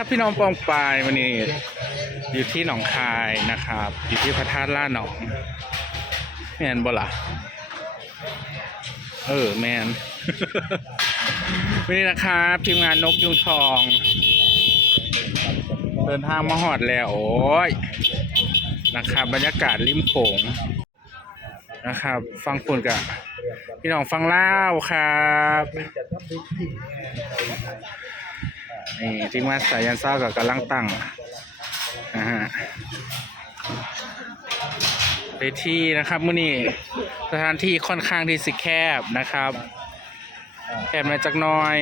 ครับพี่น้องปองปายวันนี้อยู่ที่หนองคายนะครับ อยู่ที่พระธาตุล่าหนองแมนบ่ล่ะเออแมนวันนี้นะครับทีมงานนกยุงทอง เดินทางมาหอดแล้ว โอ้ยนะครับบรรยากาศริมโขงนะครับ ฟังฝุ่นกับพี่น้องฟังเล่าครับ นี่ทีมงานสายันเศร้ากับกำลังตั้งนะฮะไปที่นะครับมื่อนี้สถานที่ค่อนข้างที่สิแคบนะครับแคบมาจากน้อย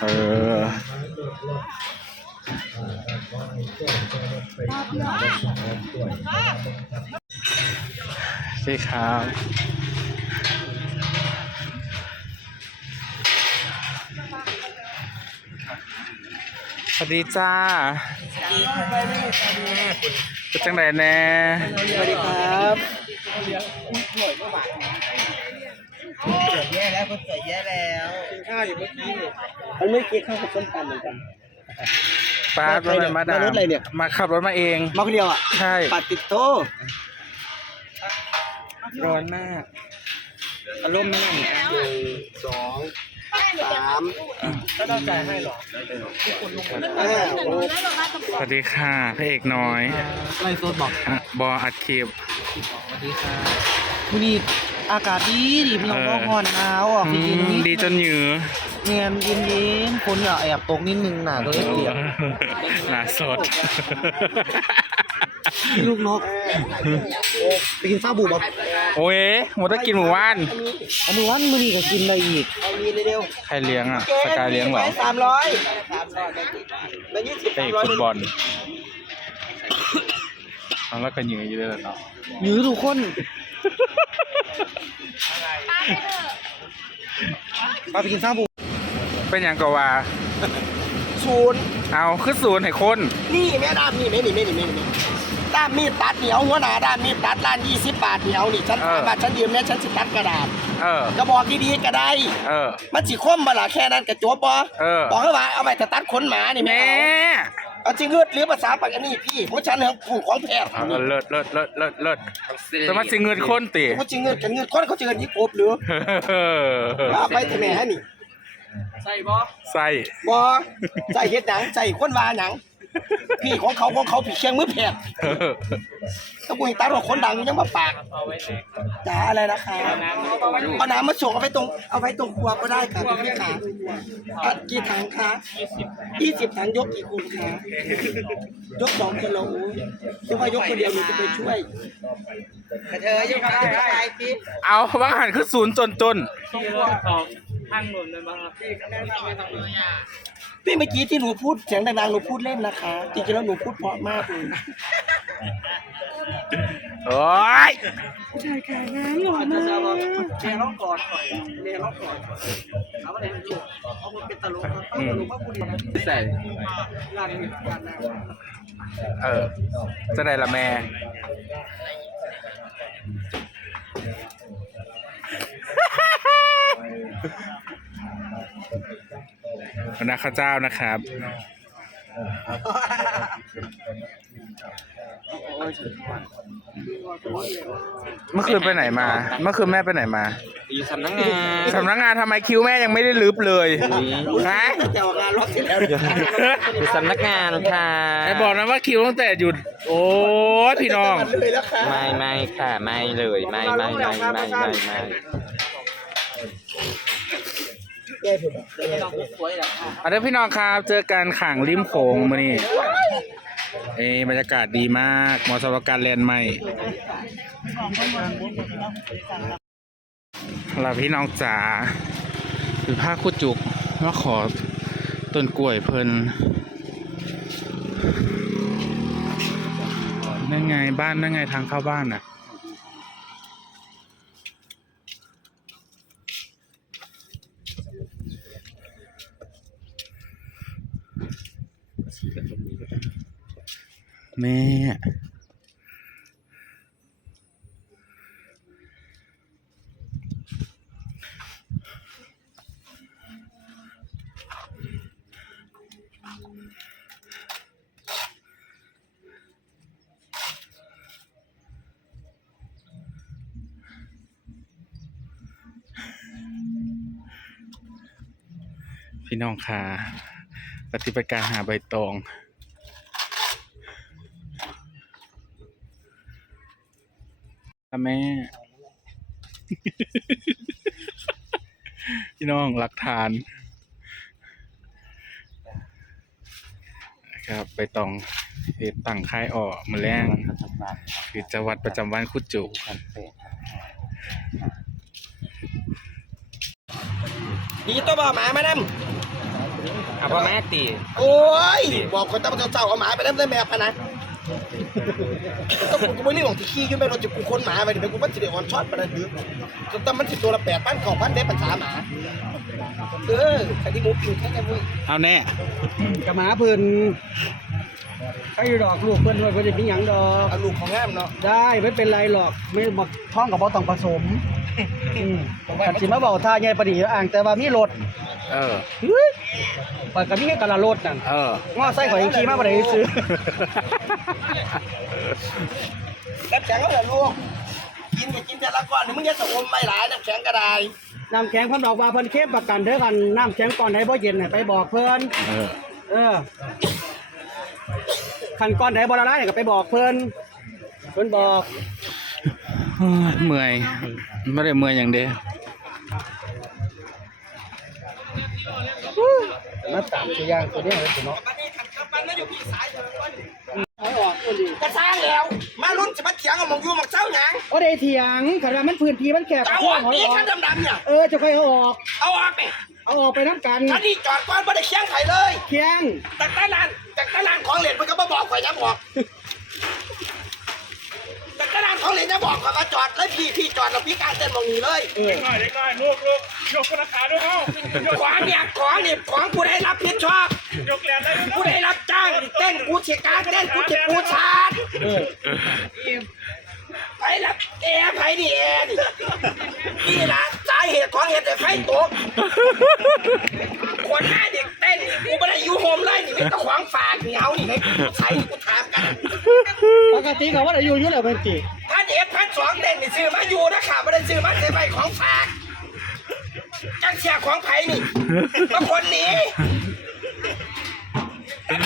เออ สิครับสวัสดีจ้าเป็นจังไดแน่สวัสดีครับแย่แล้วคนสวยแย่แล้วกินข้าวอยู่เมื่อกี้มันไม่กินข้าวกับส้มตำเหมือนกันป้ามาใครเนี่ยมาดามารถอะไรเนี่ยมาขับรถมาเองมาคนเดียวอะใช่ปัดติดโต ร้อนมากอารมณ์ไม่นั่งหนึ่งสองสามก็ต้องจ่ายให้หรอห้าหกสวัสดีค่ะพระเอกน้อยไล่โซดบอกอะบออัดคลิป สวัสดีครับวันนี้อากาศดีดีพี่น้องเออ ก็ห่อนหนาวอะอืพี่กินมดีจนหยือเงียนเย็นเย็นๆฝนอย่าแอบตกนิดนึงหนาก็เลยเปียกหนาสด ลูกนกไปกินซาบูบ่โอ้ยหมดได้กินหมูว่านเอามือวันมือนี้ก็กินอะไรอีกเอามีเร็วใครเลี้ยงอะสกายเลี้ยงเหรอสามร้อยสามร้อยแล้วยี่สิบเตะฟุตบอลเอาแล้วก็หยืออยู่เลยเนาะหรือทุกคนมาไปกินซาบูเป็นอย่างก็ว่าศูนย์ เอาขึ้นศูนย์ให้คน นี่แม่ด้ามนี่แม่นี่แม่นี่แม่นี่แม่ด้ามมีดตัดเหนียวหัวหน้าด้ามมีดตัดร้านยี่สิบบาทเหนียวนี่ฉันเออ บาทฉันยืมแม่ฉันสิตัดกระดาษเออก็บอกดีๆก็ได้ เออ มันสิคมบ่ล่ะแค่นั้นก็จบบ่เออ บอกให้ว่าเอาไปตัดขนหมานี่แม่แม่เอาเอาจริงเลือดหรือภาษาปากอันนี้พี่เพราะฉันเนี่ยผู้ของแพทย์เอาเลิศเลิศเลิศเลิศเลิศสมัครสิเงินคนติเขาจริงเงินกันเงินคนเขาเจอยี่กบหรือ เอาไปทำไมฮะนี่ ใส่บ่ใส่เฮ็ดหนังใส่คนวาหนัง พี่ของเขาของเขาผีเชียงมือแพทย์ต้องกูเห็นตาว่าคนดังยังมาปากจ๋าอะไรนะคะเอาน้ำมาส่งเอาไปตรงเอาไว้ตรงครัวก็ได้ค่ะพี่ขาอะกี่ถังคะยี่สิบถังยกกี่คนคะยกสองคนเราโอ้ยคิดว่ายกคนเดียวหนูจะไปช่วยกระเทยยังไงไปพี่เอาว่างหันขึ้นศูนย์จนจน ข้างหนุนเลยบ้างครับพี่แนะนำไปทำเลยอะพี่เมื่อกี้ที่หนูพูดเสียงดังๆหนูพูดเล่นนะคะจริงๆแล้วหนูพูดเพราะมากเลยโอ้ยใช่ค่ะงานหล่อมากเรียร้องก่อนเรียร้องก่อนเอาอะไรลูกเอาเป็นตลกเอาตลกว่าพูดดีนะใส่งานนี้งานแล้วเออจะได้ละแม่ พระข้าเจ้านะครับเมื่อคืนไปไหนมา เมื่อคืนแม่ไปไหนมาอยู่สำนักงานสำนักงานทำไมคิวแม่ยังไม่ได้ลึบเลยฮะแต่ว่างานรอบที่แล้วอยู่สำนักงานค่ะไอ้บอกนะว่าคิวตั้งแต่หยุด โอ้พี่น้อง ไม่ไม่ค่ะ ไม่เลย ไม่ไม่ไม่ไม่ไม่ แก้ผมแก้ผมสวยแหละเอาเด้อพี่น้องครับ เจอกันข่างริมโขงมานี่เอ้ยบรรยากาศดีมากเหมอสำหรับการเรียนใหม่เราพี่น้องจ๋าหรือผ้าคุดจุกมาขอต้นกล้วยเพลินนั่นไงบ้านนั่นไงทางเข้าบ้านน่ะ ม่ พี่น้องค่ะปฏิบัติการหาใบตอง ค่ะแม่ พี่น้องหลักฐานนะครับไปตองเหตุตั้งค่ายออกมือแรงคือจังหวัดประจำวันคุดจุดีตัวบ่หมามานํเอาพ่อแม่ตีโอ้ย บอกคนตั้งเจ้าเอาหมาไปนํได้แม่พะนะ ต้องกูกูไม่รีบของที่ขี้ขึ้นไปรถจะกูคนหมาไปดิเป็นกูมันสิได้ออนช็อตปะนะดื้อจนตั้งมันสิตัวละ8,000 9,000ได้ภาษาหมา เออใครที่หมูปิ้งแค่แค่มึงเอาแน่กะหมาเพิ่นใครดอกลูกเพิ่นด้วยเพิ่นจะมีหยังดอก เอาลูกของงามเนาะได้ไม่เป็นไรหรอกไม่บอกท้องกับบ่ต้องผสมอืมกันสิมาเว้าท่าใหญ่ปานนี้อ่างแต่ว่ามีรถเออเฮ้ยปานก็มีแค่กะละรถนั่นเออง้อไส้ข่อยยังขี่มาบ่ได้ซื้อ น้ำแข็งก็เหรอลูก กินก็กินแต่ละก้อนนี่มึงอย่าสะอมไม่หลายน้ำแข็งก็ได้น้ำแข็งเพิ่นบอกว่าเพิ่นเข้มประกันเด้อกันน้ำแข็งก่อนใดบ่เย็นให้ไปบอกเพิ่นเออเออคันก่อนใดบ่ละลายก็ไปบอกเพิ่นเพิ่นบอก โอ้ยเมื่อยไม่ได้เมื่อยอย่างเดียวมาตามตัวอย่างตัวนี้เลยสิเนาะ ปันนี้ขันกับปันนั่นอยู่พี่สายเถอะเอาออกคนดีกระซ้างแล้ว มาลุ้นจะมาเถียงกับหมองอยู่หมองเจ้าหยังโอ้ได้เถียงขนาดมันพื้นที่มันแคบเจ้าขอว้าองกเอานี่ออขักนดำๆเนี่ย เออจะค่อยเอาออก เอาออกไปเอาออกไปน้ำกันขันนี้จอดก่อนไม่ได้เคียงไข่เลยเคียงแต่ตั้งนานแต่ตั้งนานของเหรียญมันก็มาบอกข่อยจะบอกแต่ตั้งนานของเหรียญจะบอกข่อยมาจอดแล้วพี่พี่จอดแล้วพี่การเต้นมองนี้เลยเออของเนี่ยของนี่ของกูได้รับผิดชอบกูได้รับจ้างเต้ นกูเสียการเต้นกูเจ็บกูชาดเออไปรับแอร์ไปนี่แอร์นี่นี่ละสาเหตุของเหตุแต่ไฟตกคนหน้าเด็กเต้นนี่กูไม่ได้อยู่โฮมเลยนี่ไม่ต้องขวางฝากนี่เอานี่ให้กูใช้กูถามกันปกติเขาว่าอายุอยู่แล้วเป็นจีพันเอ็ดพันสองเต้นนี่ซื้อมาอยู่นะค่ะไม่ได้ซื้อมาใส่ใบของฝากจังเสียของไผ่นี่บางคนหนี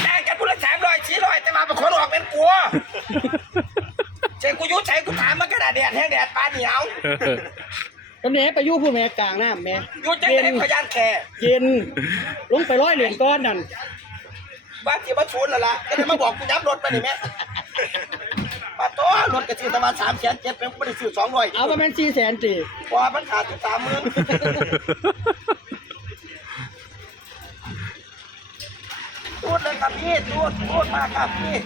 แต่งกันพูดละสามร้อยสี่ร้อยแต่มาเป็นคนออกเป็นกลัวเช่กูอยุ่ใช้กูถามมันกระดาษแดดแห้งแดดปานเหนียวตอนนี้ไปอยู่พูดแม่กลางน้ำแม่อยุ่จังเย็ได้นพยานแค่เย็นลงไปร้อยเหรียญก้อนนั่นบ้านที่บ้านชูนนั่นละก็ได้มาบอกกูยับรถมานี่แม่ป้าโต้รถกระชื่อประมาณสามแสนเจ็ดเป็นไม่ได้ซื้อสองร้อยเอาประมาณสี่แสนจีพอมันขาดถึงสามหมื่น para café, outro, outro para café.